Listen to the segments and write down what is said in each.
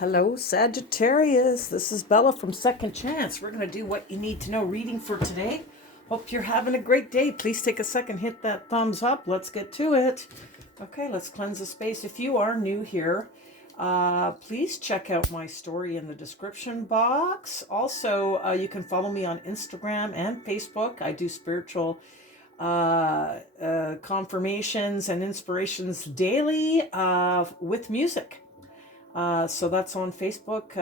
Hello, Sagittarius. This is Bella from Second Chance. We're going to do what you need to know reading for today. Hope you're having a great day. Please take a second, hit that thumbs up. Let's get to it. Okay, let's cleanse the space. If you are new here, please check out my story in the description box. Also, you can follow me on Instagram and Facebook. I do spiritual confirmations and inspirations daily with music. So that's on Facebook,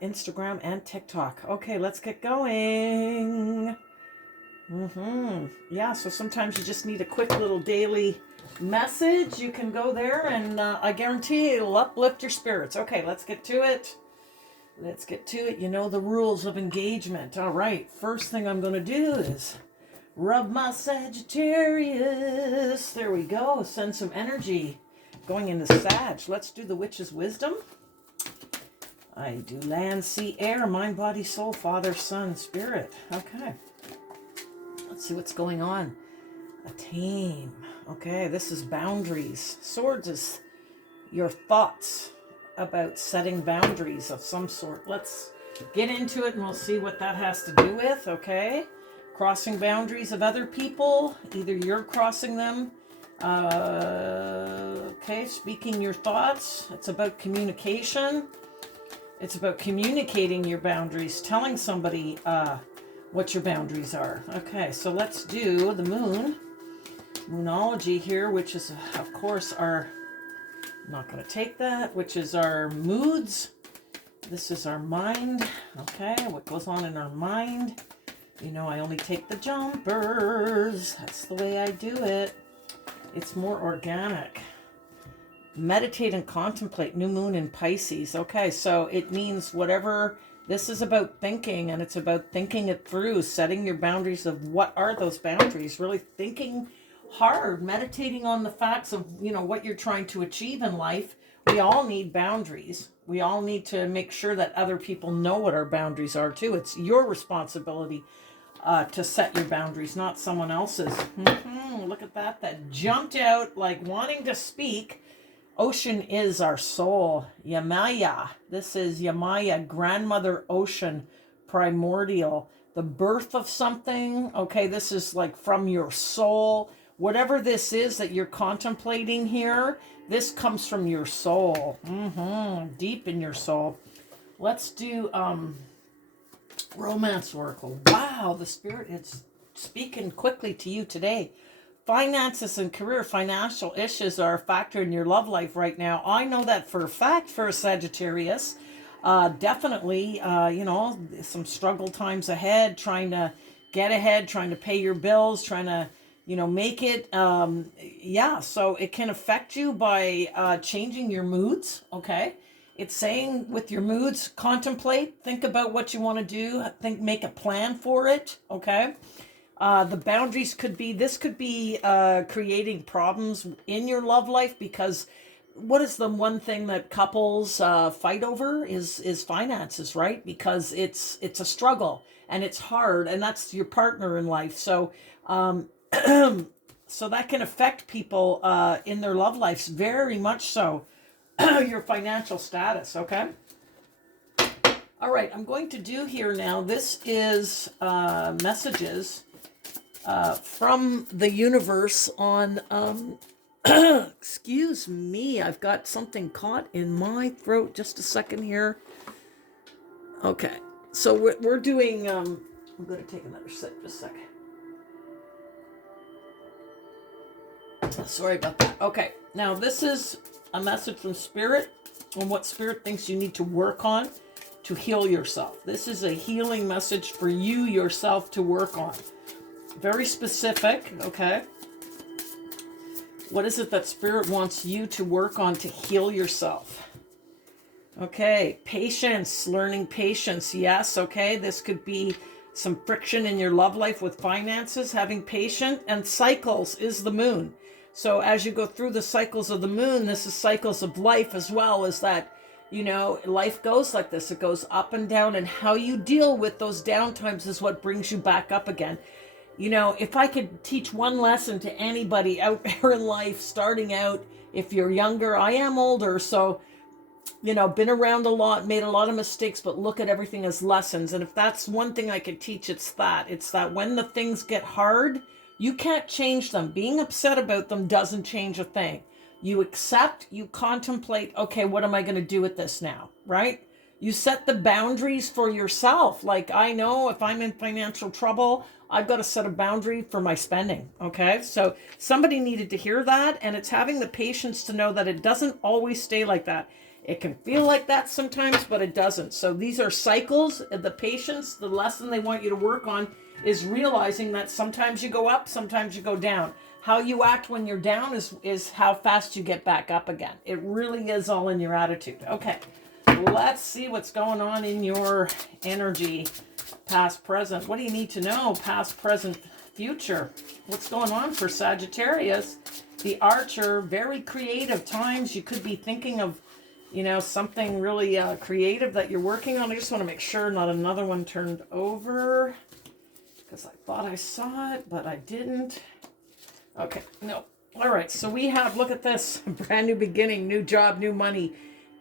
Instagram, and TikTok. Okay, let's get going. Yeah, so sometimes you just need a quick little daily message. You can go there and I guarantee it'll uplift your spirits. Okay, let's get to it. Let's get to it. You know the rules of engagement. All right, first thing I'm going to do is rub my Sagittarius. There we go. Send some energy going into Sag. Let's do the Witch's Wisdom. I do land, sea, air, mind, body, soul, Father, Son, Spirit. Okay. Let's see what's going on. A team. Okay, this is boundaries. Swords is your thoughts about setting boundaries of some sort. Let's get into it and we'll see what that has to do with. Okay. Crossing boundaries of other people. Either you're crossing them. Okay, speaking your thoughts. It's about communication. It's about communicating your boundaries, telling somebody what your boundaries are. Okay, so let's do the moon. Moonology here, which is, of course, I'm not going to take that, which is our moods. This is our mind. Okay, what goes on in our mind. You know, I only take the jumpers. That's the way I do it. It's more organic. Meditate and contemplate. New moon in Pisces. Okay, so it means whatever. This is about thinking, and it's about thinking it through, setting your boundaries of what are those boundaries, really thinking hard, meditating on the facts of, you know, what you're trying to achieve in life. We all need boundaries. We all need to make sure that other people know what our boundaries are too. It's your responsibility to set your boundaries, not someone else's. Look at that. That jumped out like wanting to speak. Ocean is our soul. Yamaya. This is Yamaya, grandmother ocean, primordial. The birth of something. Okay, this is like from your soul. Whatever this is that you're contemplating here, this comes from your soul. Deep in your soul. Let's do Romance Oracle. Wow, the Spirit is speaking quickly to you today. Finances and career, financial issues are a factor in your love life right now. I know that for a fact for a Sagittarius. Definitely, you know, some struggle times ahead, trying to get ahead, trying to pay your bills, trying to, you know, make it. Yeah, so it can affect you by changing your moods, okay? It's saying with your moods, contemplate, think about what you want to do, make a plan for it, okay? The boundaries could be, this could be creating problems in your love life, because what is the one thing that couples fight over is finances, right? Because it's a struggle and it's hard, and that's your partner in life. So so that can affect people in their love lives very much so. Your financial status, okay? All right, I'm going to do here now, this is messages from the universe on, excuse me, I've got something caught in my throat. Just a second here. Okay, so we're doing, I'm going to take another sip, just a second. Sorry about that. Okay, now this is a message from Spirit on what Spirit thinks you need to work on to heal yourself. This is a healing message for you yourself to work on. Very specific, okay? What is it that Spirit wants you to work on to heal yourself? Okay, patience, learning patience. Yes, okay, this could be some friction in your love life with finances, having patience, and cycles is the moon. So as you go through the cycles of the moon, this is cycles of life as well, is that, you know, life goes like this. It goes up and down, and how you deal with those down times is what brings you back up again. You know, if I could teach one lesson to anybody out there in life, starting out, if you're younger, I am older, so you know, been around a lot, made a lot of mistakes, but look at everything as lessons. And if that's one thing I could teach, it's that when the things get hard, you can't change them. Being upset about them doesn't change a thing. You accept, you contemplate, okay, what am I going to do with this now, right? You set the boundaries for yourself. Like, I know if I'm in financial trouble, I've got to set a boundary for my spending, okay? So somebody needed to hear that, and it's having the patience to know that it doesn't always stay like that. It can feel like that sometimes, but it doesn't. So these are cycles. The patience, the lesson they want you to work on is realizing that sometimes you go up, sometimes you go down. How you act when you're down is how fast you get back up again. It really is all in your attitude. Okay, let's see what's going on in your energy, past, present. What do you need to know, past, present, future? What's going on for Sagittarius? The Archer, very creative times. You could be thinking of, you know, something really creative that you're working on. I just want to make sure not another one turned over, because I thought I saw it, but I didn't. Okay, no. All right, so we have, look at this, brand new beginning, new job, new money.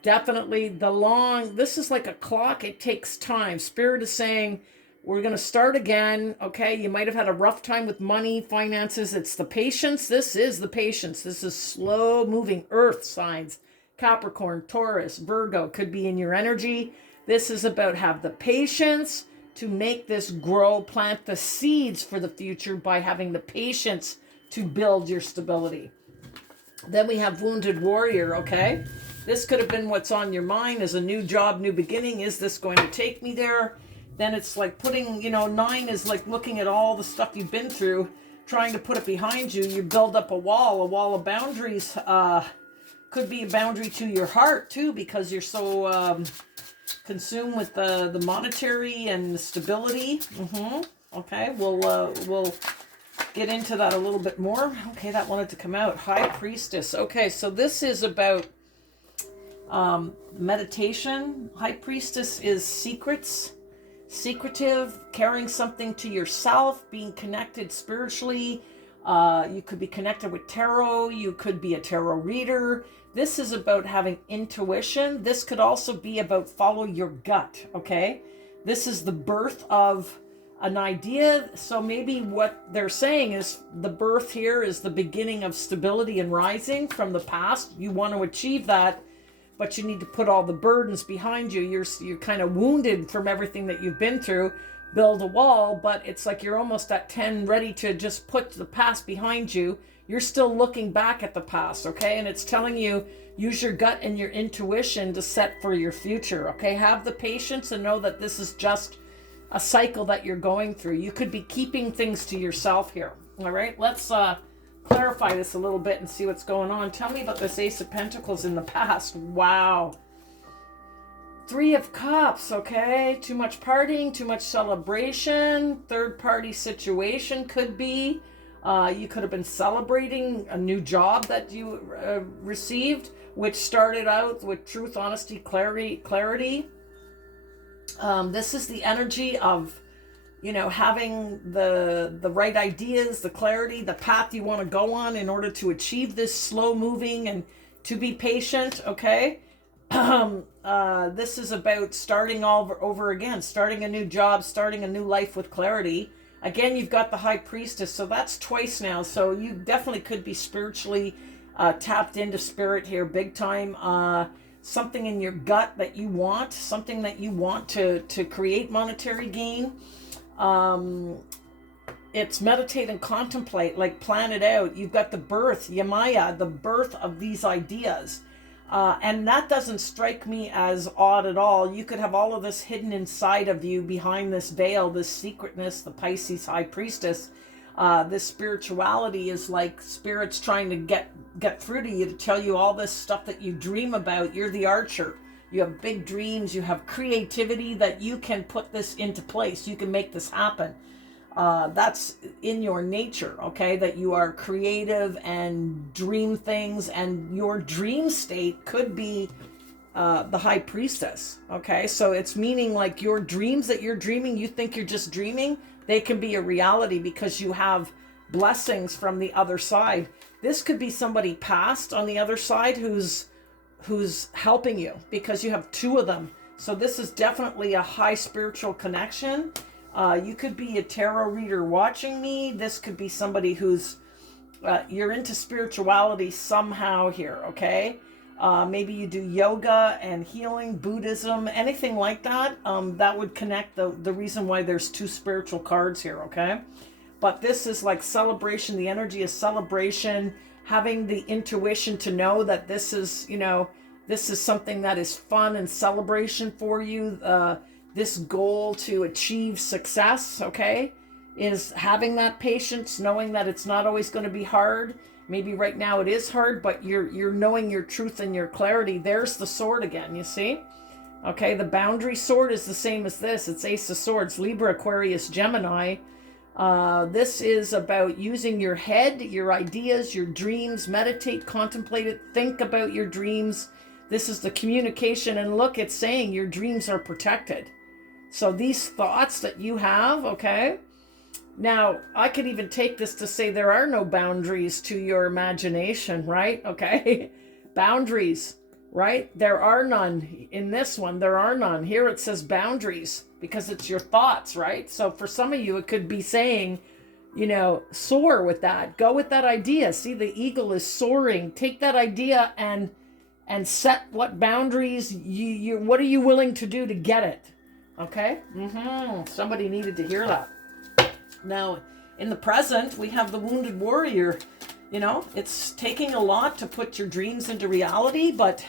Definitely this is like a clock. It takes time. Spirit is saying, we're going to start again. Okay, you might have had a rough time with money, finances. It's the patience. This is the patience. This is slow moving earth signs. Capricorn, Taurus, Virgo could be in your energy. This is about have the patience to make this grow, plant the seeds for the future by having the patience to build your stability. Then we have Wounded Warrior, okay? This could have been what's on your mind as a new job, new beginning. Is this going to take me there? Then it's like putting, you know, 9 is like looking at all the stuff you've been through, trying to put it behind you. You build up a wall of boundaries. Could be a boundary to your heart too, because you're so consumed with the monetary and the stability. Okay, we'll get into that a little bit more. Okay, that wanted to come out. High Priestess. Okay, so this is about meditation. High Priestess is secrets, secretive, carrying something to yourself, being connected spiritually. You could be connected with tarot. You could be a tarot reader. This is about having intuition. This could also be about follow your gut, okay? This is the birth of an idea. So maybe what they're saying is the birth here is the beginning of stability and rising from the past. You want to achieve that, but you need to put all the burdens behind you. You're kind of wounded from everything that you've been through. Build a wall, but it's like you're almost at 10, ready to just put the past behind you. You're still looking back at the past, okay? And it's telling you, use your gut and your intuition to set for your future, okay? Have the patience and know that this is just a cycle that you're going through. You could be keeping things to yourself here, all right? Let's clarify this a little bit and see what's going on. Tell me about this Ace of Pentacles in the past. Wow. 3 of Cups, okay? Too much partying, too much celebration. Third-party situation could be. You could have been celebrating a new job that you received, which started out with truth, honesty, clarity. This is the energy of, you know, having the right ideas, the clarity, the path you want to go on in order to achieve this slow moving and to be patient, okay? This is about starting all over again, starting a new job, starting a new life with clarity. Again, you've got the High Priestess, so that's twice now. So you definitely could be spiritually tapped into spirit here, big time. Something in your gut that you want, something that you want to create monetary gain. It's meditate and contemplate, like plan it out. You've got the birth, Yamaya, the birth of these ideas. And that doesn't strike me as odd at all. You could have all of this hidden inside of you behind this veil, this secretness, the Pisces High Priestess. This spirituality is like spirits trying to get through to you to tell you all this stuff that you dream about. You're the Archer. You have big dreams. You have creativity that you can put this into place. You can make this happen. That's in your nature, okay? That you are creative and dream things, and your dream state could be the High Priestess, okay? So it's meaning like your dreams that you're dreaming, you think you're just dreaming, they can be a reality because you have blessings from the other side. This could be somebody past on the other side who's who's helping you, because you have two of them. So this is definitely a high spiritual connection. You could be a tarot reader watching me. This could be somebody who's, you're into spirituality somehow here, okay? Maybe you do yoga and healing, Buddhism, anything like that. That would connect the reason why there's two spiritual cards here, okay? But this is like celebration. The energy is celebration, having the intuition to know that this is, you know, this is something that is fun and celebration for you. This goal to achieve success, okay, is having that patience, knowing that it's not always going to be hard. Maybe right now it is hard, but you're knowing your truth and your clarity. There's the sword again, you see? Okay, the boundary sword is the same as this. It's Ace of Swords, Libra, Aquarius, Gemini. This is about using your head, your ideas, your dreams. Meditate, contemplate it, think about your dreams. This is the communication, and look, it's saying your dreams are protected. So these thoughts that you have, okay? Now, I could even take this to say there are no boundaries to your imagination, right? Okay? Boundaries, right? There are none. In this one, there are none. Here it says boundaries because it's your thoughts, right? So for some of you, it could be saying, you know, soar with that. Go with that idea. See, the eagle is soaring. Take that idea and set what boundaries, what are you willing to do to get it? Okay? Somebody needed to hear that. Now, in the present, we have the wounded warrior. You know, it's taking a lot to put your dreams into reality, but,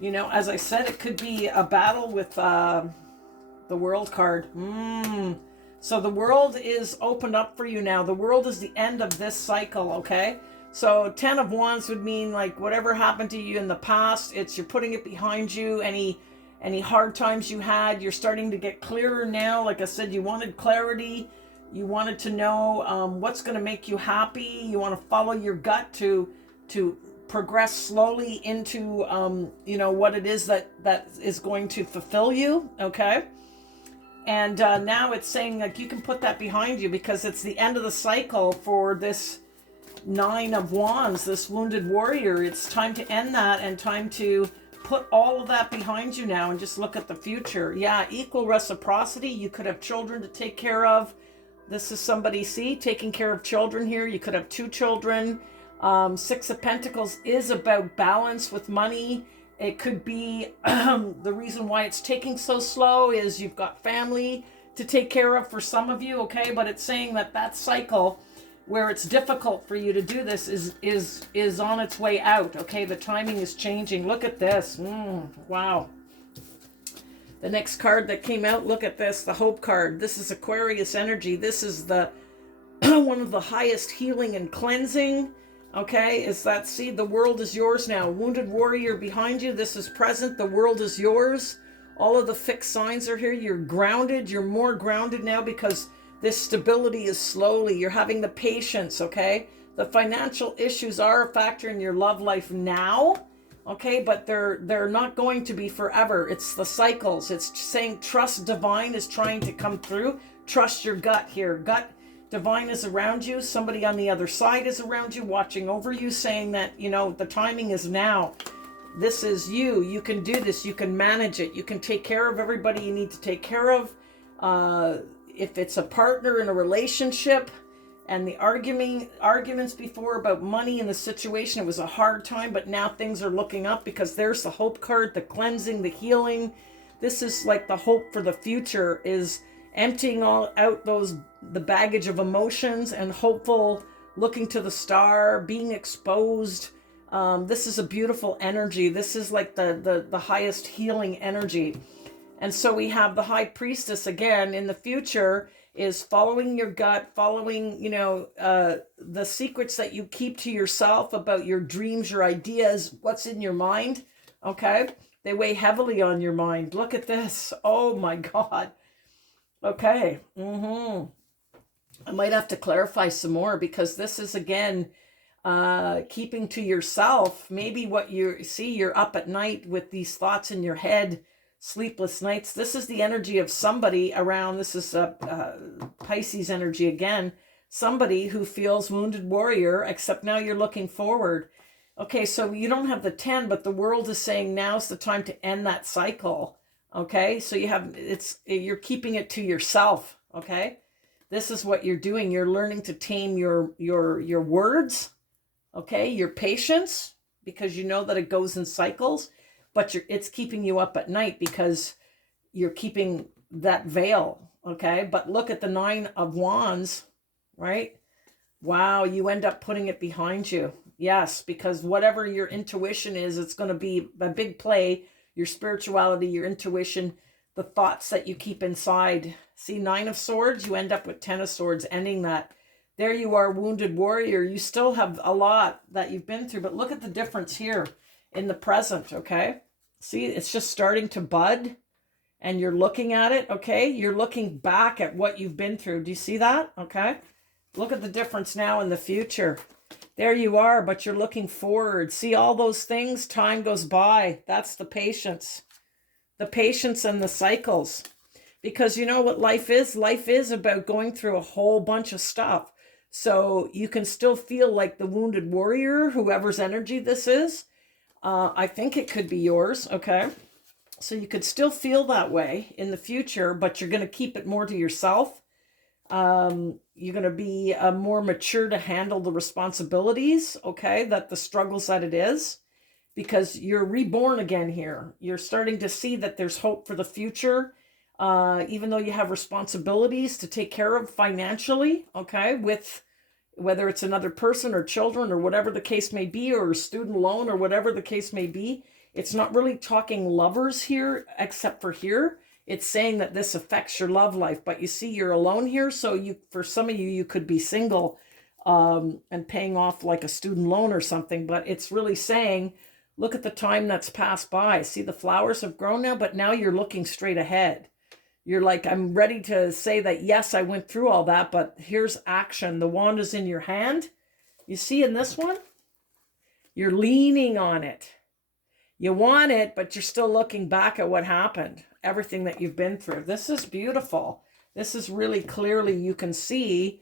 you know, as I said, it could be a battle with the world card. So the world is opened up for you now. The world is the end of this cycle, okay? So 10 of Wands would mean like whatever happened to you in the past, you're putting it behind you. Any hard times you had, you're starting to get clearer now. Like I said, you wanted clarity. You wanted to know what's going to make you happy. You want to follow your gut to progress slowly into, you know, what it is that is going to fulfill you, okay? And now it's saying like you can put that behind you because it's the end of the cycle for this 9 of Wands, this wounded warrior. It's time to end that and time to put all of that behind you now and just look at the future. Yeah, equal reciprocity. You could have children to take care of. This is somebody, see, taking care of children here. You could have 2 children. 6 of Pentacles is about balance with money. It could be the reason why it's taking so slow is you've got family to take care of for some of you, okay? But it's saying that cycle where it's difficult for you to do this is on its way out, okay? The timing is changing. Look at this. Wow. The next card that came out, look at this, the Hope card. This is Aquarius energy. This is the one of the highest healing and cleansing, okay? Is that, see, the world is yours now. Wounded warrior behind you. This is present. The world is yours. All of the fixed signs are here. You're grounded. You're more grounded now because this stability is slowly. You're having the patience, okay? The financial issues are a factor in your love life now. Okay, but they're not going to be forever. It's the cycles. It's saying trust divine is trying to come through. Trust your gut here. Gut divine is around you. Somebody on the other side is around you, watching over you, saying that, you know, the timing is now. This is you. You can do this. You can manage it. You can take care of everybody you need to take care of. If it's a partner in a relationship, and the arguments before about money in the situation, it was a hard time, but now things are looking up because there's the Hope card, the cleansing, the healing. This is like the hope for the future, is emptying all out the baggage of emotions and hopeful, looking to the star, being exposed. This is a beautiful energy. This is like the highest healing energy. And so we have the High Priestess again in the future, is following your gut, following, you know, the secrets that you keep to yourself about your dreams, your ideas, what's in your mind, okay? They weigh heavily on your mind. Look at this. Oh, my God. Okay. I might have to clarify some more because this is, again, keeping to yourself. Maybe what you see, you're up at night with these thoughts in your head, sleepless nights. This is the energy of somebody around. This is Pisces energy again. Somebody who feels wounded warrior, except now you're looking forward. Okay, so you don't have the 10, but the world is saying now's the time to end that cycle. Okay, so you're keeping it to yourself. Okay, this is what you're doing. You're learning to tame your words. Okay, your patience, because you know that it goes in cycles, but it's keeping you up at night because you're keeping that veil. Okay, but look at the 9 of Wands, right? Wow, you end up putting it behind you. Yes, because whatever your intuition is, it's going to be a big play. Your spirituality, your intuition, the thoughts that you keep inside. See, 9 of Swords, you end up with 10 of Swords, ending that. There you are, wounded warrior. You still have a lot that you've been through, but look at the difference here in the present, okay? See, it's just starting to bud, and you're looking at it, okay? You're looking back at what you've been through. Do you see that? Okay. Look at the difference now in the future. There you are, but you're looking forward. See all those things? Time goes by. That's the patience. The patience and the cycles. Because you know what life is? Life is about going through a whole bunch of stuff. So you can still feel like the wounded warrior, whoever's energy this is. I think it could be yours, okay? So you could still feel that way in the future, but you're going to keep it more to yourself. You're going to be more mature to handle the responsibilities, okay, that the struggles that it is, because you're reborn again here. You're starting to see that there's hope for the future, even though you have responsibilities to take care of financially, okay, with whether it's another person or children or whatever the case may be, or a student loan or whatever the case may be. It's not really talking lovers here, except for here. It's saying that this affects your love life, but you see you're alone here. So for some of you, you could be single and paying off like a student loan or something, but it's really saying, look at the time that's passed by. See, the flowers have grown now, but now you're looking straight ahead. You're like, I'm ready to say that, yes, I went through all that, but here's action. The wand is in your hand. You see in this one, you're leaning on it. You want it, but you're still looking back at what happened, everything that you've been through. This is beautiful. This is really clearly, you can see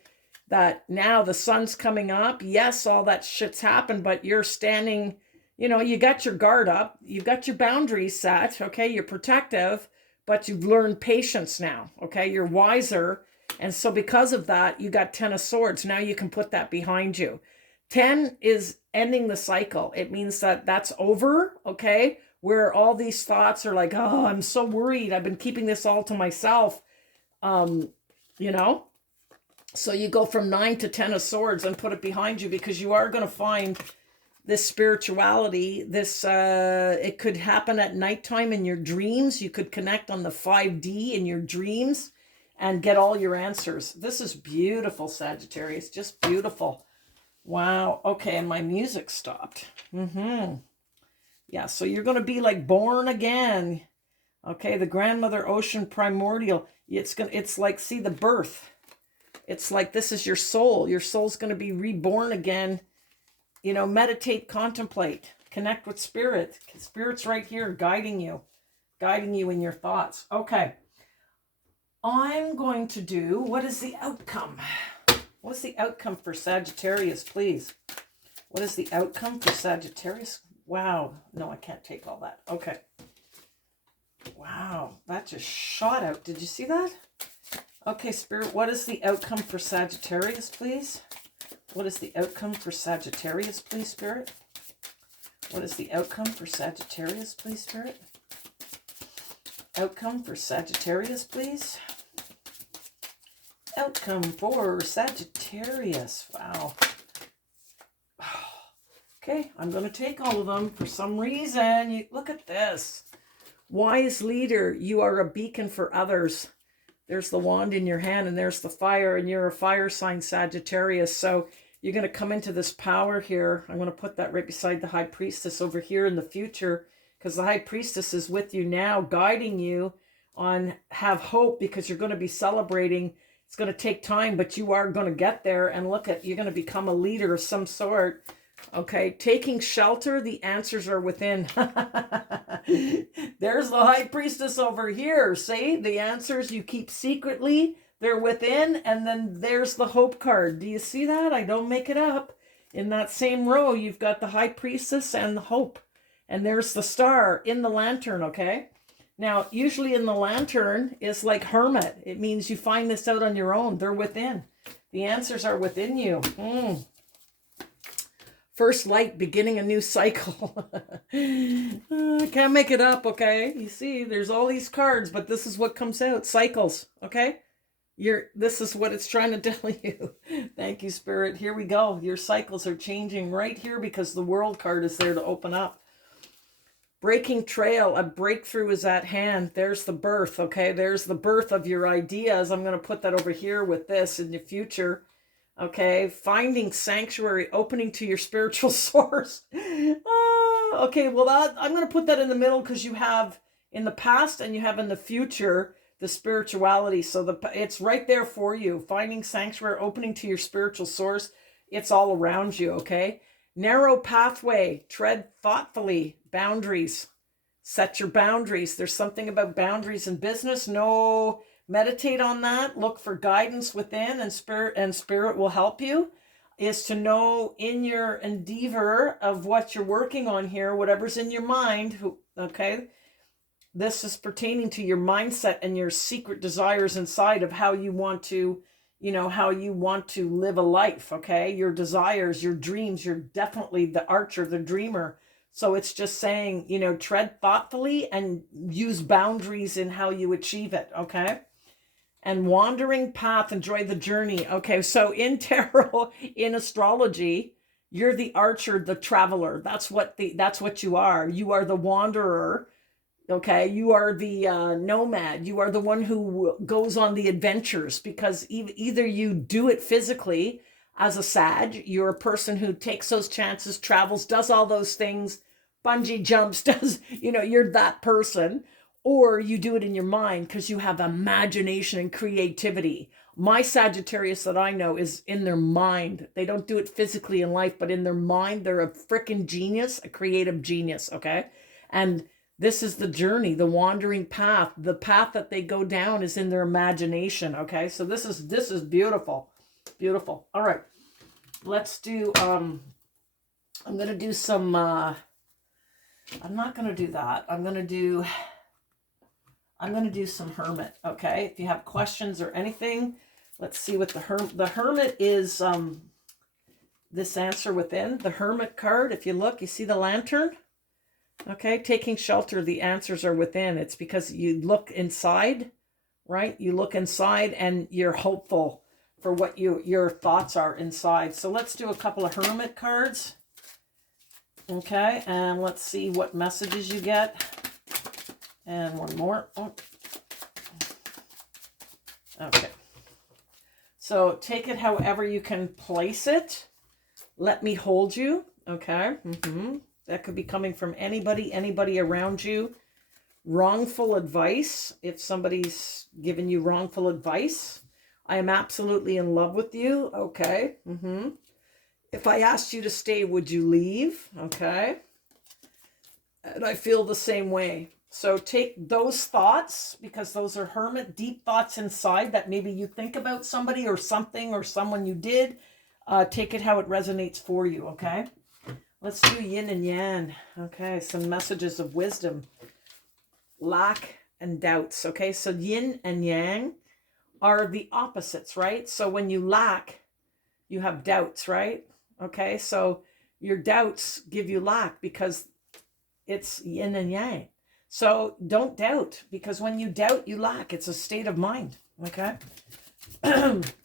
that now the sun's coming up. Yes, all that shit's happened, but you're standing, you know, you got your guard up. You've got your boundaries set, okay? You're protective, but you've learned patience now, okay? You're wiser. And so because of that, you got 10 of Swords. Now you can put that behind you. 10 is ending the cycle. It means that that's over, okay? Where all these thoughts are like, oh, I'm so worried. I've been keeping this all to myself, you know? So you go from 9 to 10 of Swords and put it behind you, because you are going to find this spirituality. This, it could happen at nighttime in your dreams. You could connect on the 5D in your dreams and get all your answers. This is beautiful, Sagittarius, just beautiful. Wow. Okay, and my music stopped. Yeah, so you're going to be like born again. Okay, the grandmother ocean primordial. It's like, see the birth. It's like this is your soul. Your soul's going to be reborn again. You know, meditate, contemplate, connect with spirit. Spirit's right here guiding you in your thoughts. Okay. I'm going to do, what is the outcome? What's the outcome for Sagittarius, please? What is the outcome for Sagittarius? Wow. No, I can't take all that. Okay. Wow. That just shot out. Did you see that? Okay, Spirit, what is the outcome for Sagittarius, please? What is the outcome for Sagittarius, please, Spirit? What is the outcome for Sagittarius, please, Spirit? Outcome for Sagittarius, please. Outcome for Sagittarius. Wow. Okay, I'm going to take all of them for some reason. Look at this. Wise leader, you are a beacon for others. There's the wand in your hand, and there's the fire, and you're a fire sign, Sagittarius. So you're going to come into this power here. I'm going to put that right beside the High Priestess over here in the future, because the High Priestess is with you now, guiding you on have hope, because you're going to be celebrating. It's going to take time, but you are going to get there. And look at, you're going to become a leader of some sort. Okay, taking shelter, the answers are within. There's the High Priestess over here. See, the answers you keep secretly, they're within. And then there's the hope card. Do you see that? I don't make it up. In that same row, you've got the High Priestess and the Hope. And there's the Star in the Lantern, okay? Now, usually in the Lantern is like Hermit. It means you find this out on your own. They're within. The answers are within you. First light, beginning a new cycle. I can't make it up, okay? You see, there's all these cards, but this is what comes out. Cycles, okay? This is what it's trying to tell you. Thank you, Spirit. Here we go. Your cycles are changing right here because the World card is there to open up. Breaking trail, a breakthrough is at hand. There's the birth, okay? There's the birth of your ideas. I'm going to put that over here with this in the future, okay? Finding sanctuary, opening to your spiritual source. Okay, well, I'm going to put that in the middle because you have in the past and you have in the future the spirituality. So it's right there for you. Finding sanctuary, opening to your spiritual source. It's all around you, okay? Narrow pathway, tread thoughtfully, boundaries, set your boundaries. There's something about boundaries in business. No, meditate on that. Look for guidance within, and spirit will help you. Is to know in your endeavor of what you're working on here, whatever's in your mind, okay? This is pertaining to your mindset and your secret desires inside of how you want to, how you want to live a life, okay? Your desires, your dreams, you're definitely the archer, the dreamer. So it's just saying, tread thoughtfully and use boundaries in how you achieve it, okay? And wandering path, enjoy the journey. Okay, so in tarot, in astrology, you're the archer, the traveler. That's what you are. You are the wanderer. Okay, you are the nomad. You are the one who goes on the adventures, because either you do it physically as a Sag, you're a person who takes those chances, travels, does all those things, bungee jumps, you're that person, or you do it in your mind because you have imagination and creativity. My Sagittarius that I know is in their mind. They don't do it physically in life, but in their mind, they're a freaking genius, a creative genius, okay? And this is the journey, the wandering path. The path that they go down is in their imagination, okay? So this is beautiful. Beautiful. All right. Let's do, I'm going to do some, I'm not going to do that. I'm going to do some Hermit, okay? If you have questions or anything, let's see what the Hermit is, this answer within. The Hermit card, if you look, you see the Lantern? Okay, taking shelter, the answers are within. It's because you look inside, right? You look inside and you're hopeful for what your thoughts are inside. So let's do a couple of Hermit cards. Okay, and let's see what messages you get. And one more. Oh. Okay. So take it however you can place it. Let me hold you. Okay. That could be coming from anybody around you. Wrongful advice. If somebody's giving you wrongful advice. I am absolutely in love with you. Okay. If I asked you to stay, would you leave? Okay. And I feel the same way. So take those thoughts, because those are Hermit, deep thoughts inside that maybe you think about somebody or something or someone you did. Take it how it resonates for you, okay? Let's do yin and yang. Okay, some messages of wisdom. Lack and doubts, okay? So yin and yang are the opposites, right? So when you lack, you have doubts, right? Okay, so your doubts give you lack because it's yin and yang. So don't doubt, because when you doubt, you lack. It's a state of mind, okay?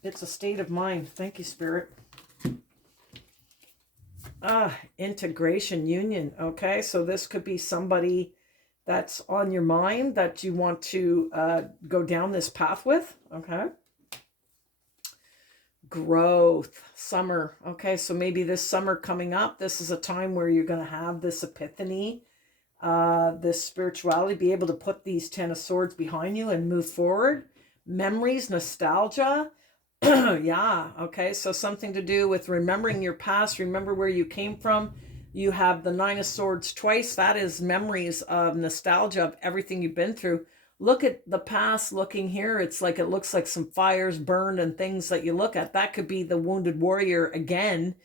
It's a state of mind. Thank you, Spirit. Integration, union, okay? So this could be somebody that's on your mind that you want to go down this path with, okay? Growth, summer, okay? So maybe this summer coming up, this is a time where you're going to have this epiphany, this spirituality, be able to put these 10 of Swords behind you and move forward. Memories, nostalgia. Yeah, okay, so something to do with remembering your past, remember where you came from. You have the 9 of Swords twice. That is memories of nostalgia of everything you've been through. Look at the past, looking here. It's like, it looks like some fires burned and things that you look at. That could be the wounded warrior again,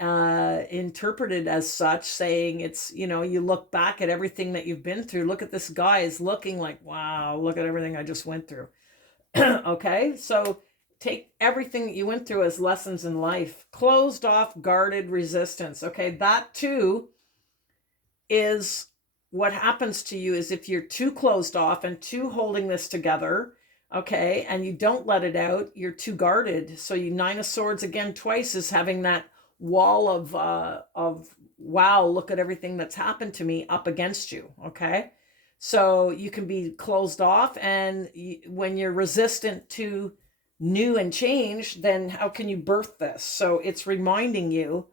interpreted as such, saying it's, you know, you look back at everything that you've been through. Look at this guy is looking like, wow, look at everything I just went through. Okay, so take everything that you went through as lessons in life. Closed off, guarded resistance. Okay, that too is what happens to you. Is if you're too closed off and too holding this together, okay, and you don't let it out, you're too guarded. So you Nine of Swords again twice is having that wall of wow, look at everything that's happened to me up against you. Okay, so you can be closed off, and when you're resistant to new and change, then how can you birth this? So it's reminding you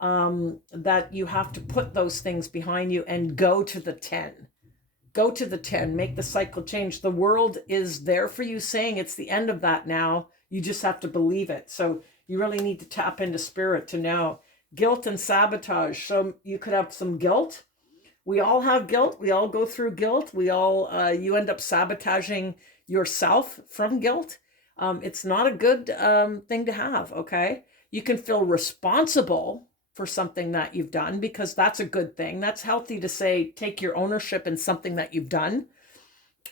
that you have to put those things behind you and go to the 10. Go to the 10, make the cycle change. The world is there for you, saying it's the end of that now. You just have to believe it. So you really need to tap into spirit to know. Guilt and sabotage. So you could have some guilt. We all have guilt. We all go through guilt. We all, you end up sabotaging yourself from guilt. It's not a good thing to have, okay? You can feel responsible for something that you've done, because that's a good thing. That's healthy to say, take your ownership in something that you've done.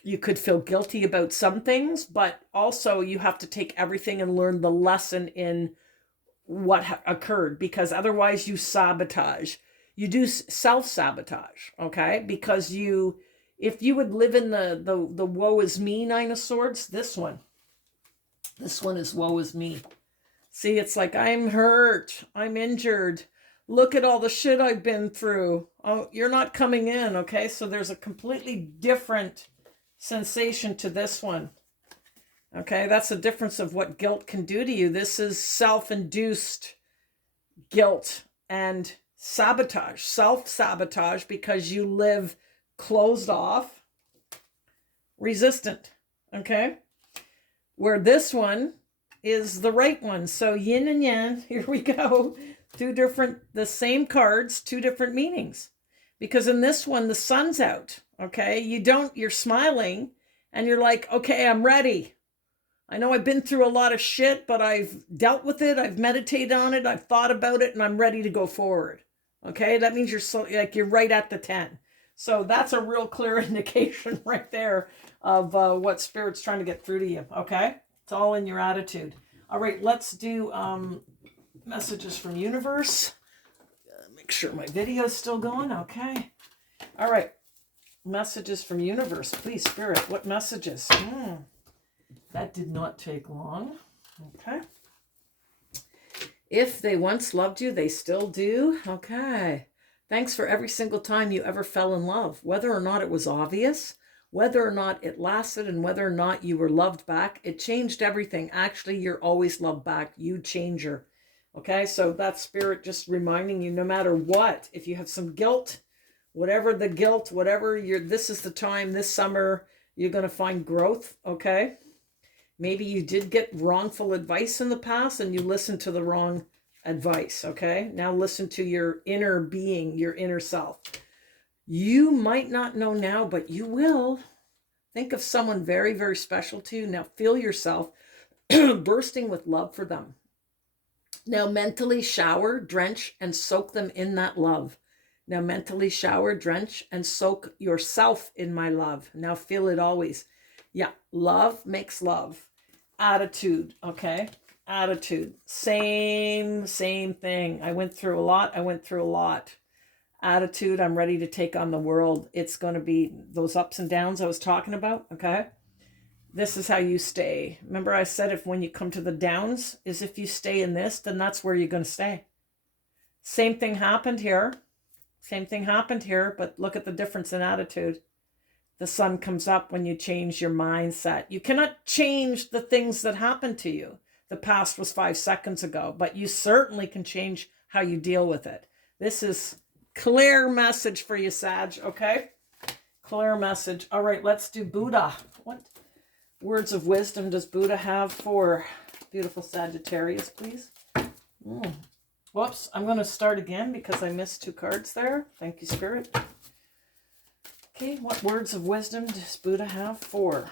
You could feel guilty about some things, but also you have to take everything and learn the lesson in what occurred, because otherwise you sabotage. You do self-sabotage, okay? Because if you would live in the woe is me Nine of Swords, this one is woe is me. See, it's like, I'm hurt, I'm injured. Look at all the shit I've been through. Oh, you're not coming in, okay? So there's a completely different sensation to this one. Okay, that's the difference of what guilt can do to you. This is self-induced guilt and sabotage, self-sabotage, because you live closed off, resistant, okay? Where this one is the right one. So yin and yang, here we go. The same cards, two different meanings. Because in this one, the sun's out, okay? You're smiling and you're like, okay, I'm ready. I know I've been through a lot of shit, but I've dealt with it. I've meditated on it. I've thought about it, and I'm ready to go forward. Okay? That means you're right at the 10. So that's a real clear indication right there of what Spirit's trying to get through to you. Okay? It's all in your attitude. All right, let's do messages from universe. Make sure my video is still going. Okay. All right. Messages from universe. Please, Spirit, what messages? That did not take long. Okay. If they once loved you, they still do. Okay. Thanks for every single time you ever fell in love, whether or not it was obvious, whether or not it lasted, and whether or not you were loved back. It changed everything. Actually, you're always loved back. You changer. Okay, so that's Spirit just reminding you, no matter what, if you have some guilt, whatever the guilt, this is the time, this summer, you're going to find growth, okay? Maybe you did get wrongful advice in the past and you listened to the wrong advice, okay? Now listen to your inner being, your inner self. You might not know now, but you will. Think of someone very, very special to you. Now feel yourself bursting with love for them. Now mentally shower, drench, and soak them in that love. Now mentally shower, drench, and soak yourself in my love. Now feel it always. Yeah, love makes love. Attitude, okay? Attitude. Same thing. I went through a lot. Attitude, I'm ready to take on the world. It's going to be those ups and downs I was talking about, okay? This is how you stay. Remember I said when you come to the downs, is if you stay in this, then that's where you're going to stay. Same thing happened here, but look at the difference in attitude. The sun comes up when you change your mindset. You cannot change the things that happened to you. The past was 5 seconds ago, but you certainly can change how you deal with it. This is clear message for you, Sag, okay? Clear message. All right, let's do Buddha. What words of wisdom does Buddha have for beautiful Sagittarius, please? Whoops, I'm going to start again because I missed 2 cards there. Thank you, Spirit. Okay, what words of wisdom does Buddha have for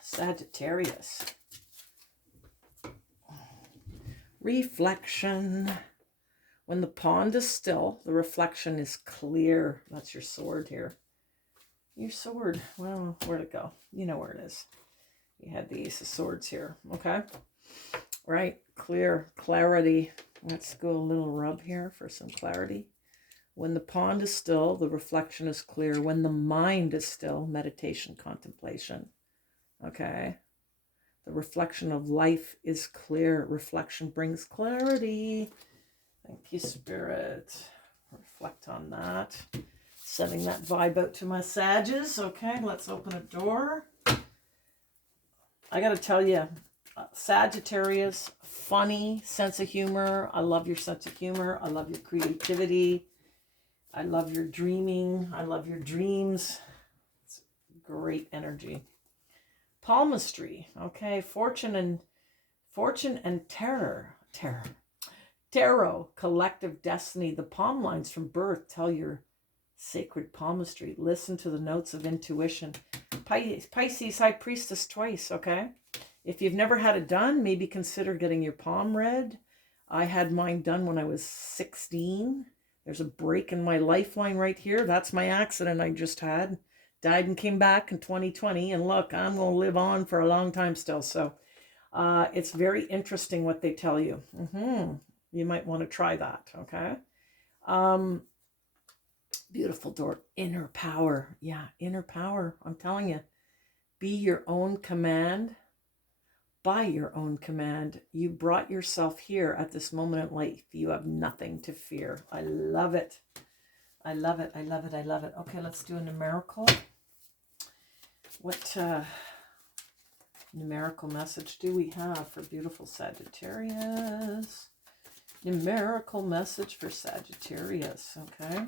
Sagittarius? Reflection. When the pond is still, the reflection is clear. That's your sword here. Your sword. Well, where'd it go? You know where it is. You had the Ace of Swords here. Okay. Right. Clear. Clarity. Let's go a little rub here for some clarity. When the pond is still, the reflection is clear. When the mind is still, meditation, contemplation. Okay. The reflection of life is clear. Reflection brings clarity. Thank you, Spirit. Reflect on that. Sending that vibe out to my Sages. Okay, let's open a door. I got to tell you, Sagittarius, funny sense of humor. I love your sense of humor. I love your creativity. I love your dreaming. I love your dreams. It's great energy. Palmistry. Okay, fortune and terror. Tarot, collective destiny. The palm lines from birth tell your sacred palmistry. Listen to the notes of intuition. Pisces, High Priestess twice, okay? If you've never had it done, maybe consider getting your palm read. I had mine done when I was 16. There's a break in my lifeline right here. That's my accident I just had. Died and came back in 2020. And look, I'm going to live on for a long time still. So it's very interesting what they tell you. You might want to try that, okay? Beautiful door. Inner power. Yeah, inner power. I'm telling you. Be your own command. By your own command. You brought yourself here at this moment in life. You have nothing to fear. I love it. I love it. I love it. I love it. Okay, let's do a numerical. What numerical message do we have for beautiful Sagittarius? Numerical message for Sagittarius, okay?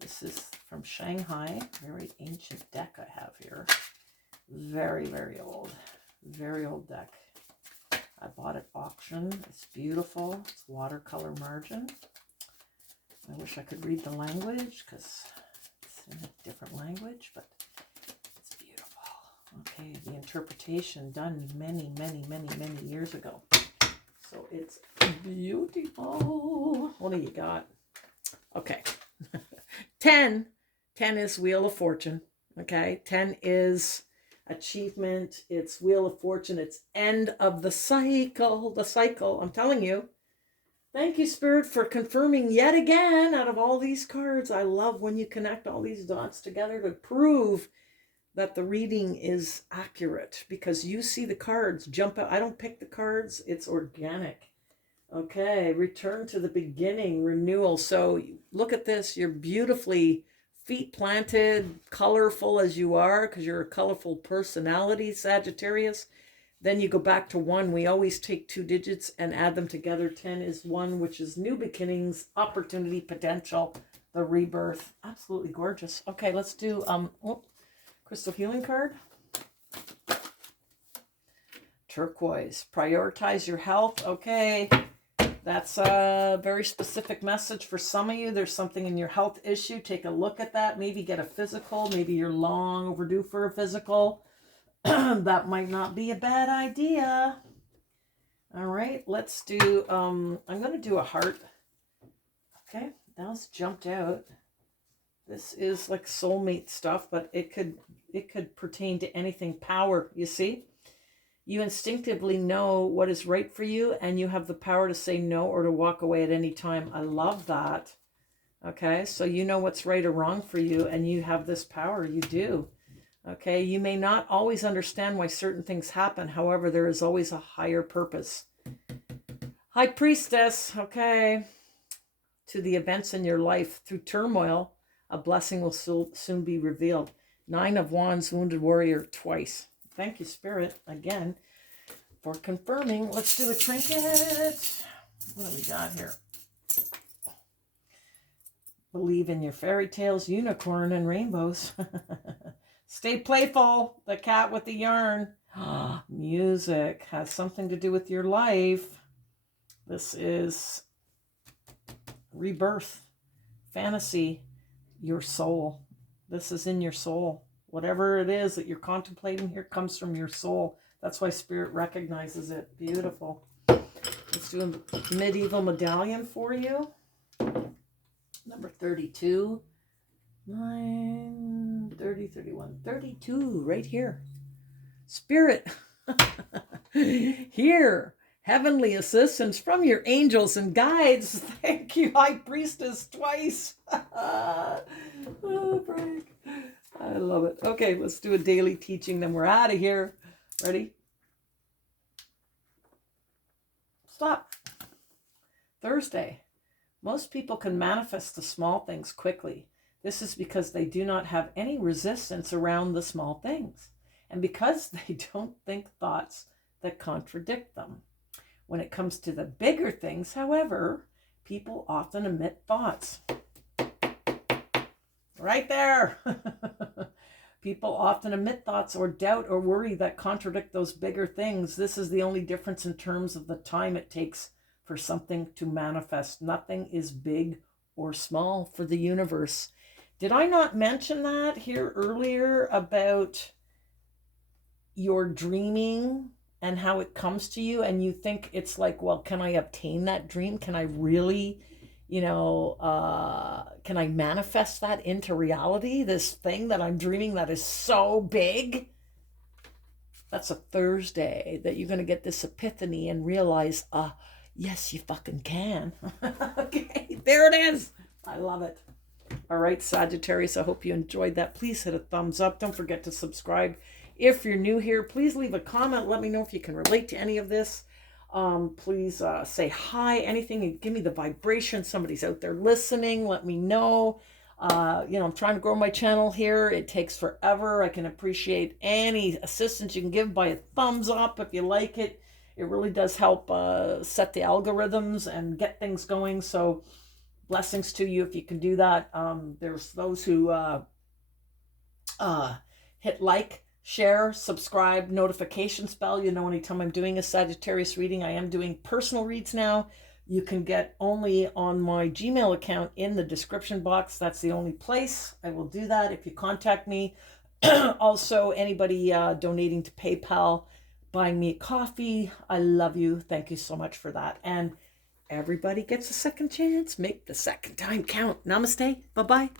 This is from Shanghai. Very ancient deck I have here. Very, very old. Very old deck. I bought at auction. It's beautiful. It's watercolor margin. I wish I could read the language because it's in a different language, but it's beautiful. Okay, the interpretation done many, many, many, many years ago. So it's beautiful. What do you got? Okay. 10. 10 is Wheel of Fortune. Okay. 10 is achievement. It's Wheel of Fortune. It's end of the cycle. The cycle. I'm telling you. Thank you, Spirit, for confirming yet again out of all these cards. I love when you connect all these dots together to prove that the reading is accurate because you see the cards jump out. I don't pick the cards. It's organic. Okay, return to the beginning, renewal. So look at this. You're beautifully feet planted, colorful as you are because you're a colorful personality, Sagittarius. Then you go back to 1. We always take 2 digits and add them together. 10 is 1, which is new beginnings, opportunity, potential, the rebirth. Absolutely gorgeous. Okay, let's do crystal healing card. Turquoise. Prioritize your health. Okay. That's a very specific message for some of you. There's something in your health issue. Take a look at that. Maybe get a physical. Maybe you're long overdue for a physical. That might not be a bad idea. All right. Let's do, I'm going to do a heart. Okay. That was jumped out. This is like soulmate stuff, but it could pertain to anything. Power, you see? You instinctively know what is right for you, and you have the power to say no or to walk away at any time. I love that. Okay, so you know what's right or wrong for you, and you have this power. You do. Okay, you may not always understand why certain things happen. However, there is always a higher purpose. High Priestess, okay. To the events in your life through turmoil, a blessing will soon be revealed. 9 of Wands, Wounded Warrior twice. Thank you, Spirit, again, for confirming. Let's do a trinket. What do we got here? Believe in your fairy tales, unicorn, and rainbows. Stay playful. The cat with the yarn. Music has something to do with your life. This is rebirth, fantasy, your soul. This is in your soul. Whatever it is that you're contemplating here comes from your soul. That's why Spirit recognizes it. Beautiful. Let's do a medieval medallion for you. Number 32. 9, 30, 31, 32, right here. Spirit, here, heavenly assistance from your angels and guides. Thank you, High Priestess, twice. Oh, Frank. I love it. Okay, let's do a daily teaching, then we're out of here. Ready? Stop. Thursday. Most people can manifest the small things quickly. This is because they do not have any resistance around the small things, and because they don't think thoughts that contradict them. When it comes to the bigger things, however, people often emit thoughts. Right there. People often emit thoughts or doubt or worry that contradict those bigger things. This is the only difference in terms of the time it takes for something to manifest. Nothing is big or small for the universe. Did I not mention that here earlier about your dreaming and how it comes to you and you think it's like, well, can I obtain that dream? Can I really, can I manifest that into reality? This thing that I'm dreaming that is so big? That's a Thursday that you're going to get this epiphany and realize, yes, you fucking can. Okay, there it is. I love it. All right, Sagittarius, I hope you enjoyed that. Please hit a thumbs up. Don't forget to subscribe. If you're new here, please leave a comment. Let me know if you can relate to any of this. Please say hi, anything. Give me the vibration. Somebody's out there listening. Let me know. I'm trying to grow my channel here. It takes forever. I can appreciate any assistance you can give by a thumbs up if you like it. It really does help set the algorithms and get things going. So blessings to you if you can do that. There's those who hit like, share, subscribe, notifications bell. Anytime I'm doing a Sagittarius reading. I am doing personal reads now. You can get only on my Gmail account in the description box. That's the only place. I will do that if you contact me. Also, anybody donating to PayPal, buying me a coffee. I love you. Thank you so much for that. And everybody gets a second chance. Make the second time count. Namaste. Bye-bye.